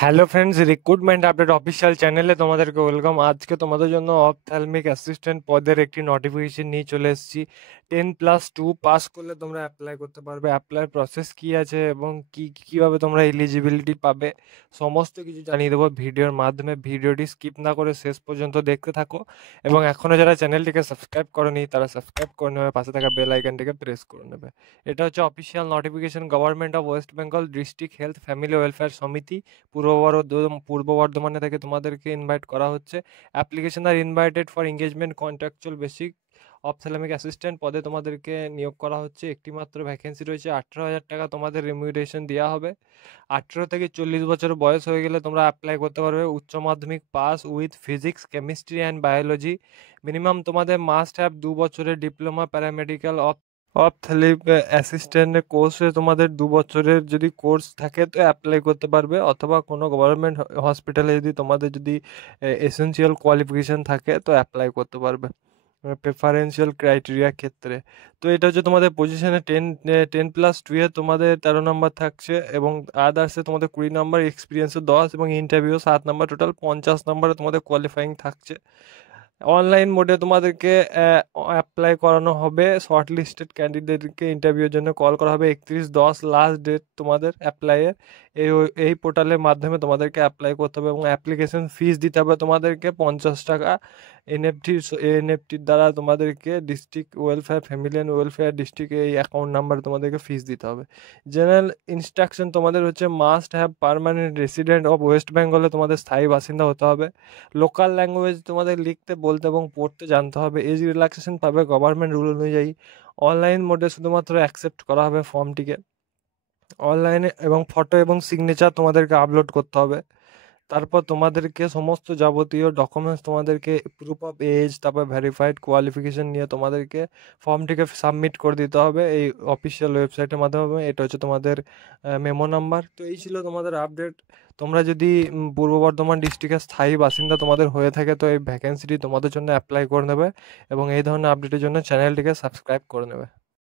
Hello friends, recruitment update official চ্যানেলে তোমাদেরকে welcome. আজকে তোমাদের জন্য অপথ্যালমিক অ্যাসিস্ট্যান্ট পদের একটি নোটিফিকেশন নিয়ে চলে এসেছি। 10+2 পাস করলে তোমরা অ্যাপ্লাই করতে পারবে। অ্যাপ্লাই প্রসেস কী আছে এবং কীভাবে তোমরা এলিজিবিলিটি পাবে সমস্ত কিছু জানিয়ে দেবো ভিডিওর মাধ্যমে। ভিডিওটি স্কিপ না করে শেষ পর্যন্ত দেখতে থাকো এবং এখনও যারা চ্যানেলটিকে সাবস্ক্রাইব করনি তারা সাবস্ক্রাইব করে নেবে, পাশে থাকা বেল আইকনটিকে প্রেস করে নেবে। এটা হচ্ছে official notification, government of West Bengal district health family welfare সমিতি পূর্ব বর্ধমানে থেকে তোমাদেরকে ইনভাইট করা হচ্ছে। Application are invited for engagement contractual basic ophthalmic assistant পদে তোমাদেরকে নিয়োগ করা হচ্ছে। একটি মাত্র ভ্যাকেন্সি রয়েছে। 18,000 টাকা তোমাদের রেমিউরেশন দেওয়া হবে। 18 থেকে 40 বছর বয়স হয়ে গেলে তোমরা অ্যাপ্লাই করতে পারবে। উচ্চ মাধ্যমিক pass with physics, chemistry and biology. Minimum তোমাদের মাস্ট হ্যাভ 2 বছরের ডিপ্লোমা প্যারামেডিক্যাল অপথ্যালিক অ্যাসিস্ট্যান্টের কোর্সে তোমাদের 2 বছরের যদি কোর্স থাকে তো অ্যাপ্লাই করতে পারবে, অথবা কোনো গভর্নমেন্ট হসপিটালে যদি তোমাদের যদি এসেনশিয়াল কোয়ালিফিকেশান থাকে তো অ্যাপ্লাই করতে পারবে প্রেফারেন্সিয়াল ক্রাইটেরিয়া ক্ষেত্রে। তো এটা হচ্ছে তোমাদের পজিশনে 10+2 এ তোমাদের 13 নম্বর থাকছে এবং আদার্সে তোমাদের 20 নম্বর, এক্সপিরিয়েন্সে 10 এবং ইন্টারভিউ 7 নম্বর, টোটাল 50 নম্বরে তোমাদের কোয়ালিফাইং থাকছে। অনলাইন মোডে তোমাদেরকে অ্যাপ্লাই করানো হবে। শর্ট লিস্টেড ক্যান্ডিডেটকে ইন্টারভিউর জন্য কল করা হবে। 31/10 লাস্ট ডেট তোমাদের অ্যাপ্লাইয়ের। এই পোর্টালের মাধ্যমে তোমাদেরকে অ্যাপ্লাই করতে হবে এবং অ্যাপ্লিকেশন ফিস দিতে হবে তোমাদেরকে 50 টাকা। এনএফটির দ্বারা তোমাদেরকে district welfare, family and welfare district এই অ্যাকাউন্ট নাম্বারে তোমাদেরকে ফিস দিতে হবে। জেনারেল ইনস্ট্রাকশন তোমাদের হচ্ছে must have permanent resident of West বেঙ্গলে তোমাদের স্থায়ী বাসিন্দা হতে হবে। লোকাল ল্যাঙ্গুয়েজ তোমাদের লিখতে, বলতে এবং পড়তে জানতে হবে। এজ রিল্যাক্সেশন পাবে গভর্নমেন্ট রুল অনুযায়ী। অনলাইন মোডে শুধুমাত্র অ্যাকসেপ্ট করা হবে ফর্মটিকে। অনলাইনে এবং ফটো এবং সিগনেচার তোমাদেরকে আপলোড করতে হবে। তারপর তোমাদেরকে সমস্ত যাবতীয় ডকুমেন্টস, তোমাদেরকে প্রুফ অফ এজ, তারপর ভেরিফাইড কোয়ালিফিকেশন নিয়ে তোমাদেরকে ফর্মটিকে সাবমিট করে দিতে হবে এই অফিসিয়াল ওয়েবসাইটের মাধ্যমে। এটা হচ্ছে তোমাদের মেমো নাম্বার। তো এই ছিল তোমাদের আপডেট। তোমরা যদি পূর্ব বর্ধমান ডিস্ট্রিক্টের স্থায়ী বাসিন্দা তোমাদের হয়ে থাকে তো এই ভ্যাকেন্সিটি তোমাদের জন্য অ্যাপ্লাই করে নেবে এবং এই ধরনের আপডেটের জন্য চ্যানেলটিকে সাবস্ক্রাইব করে নেবে।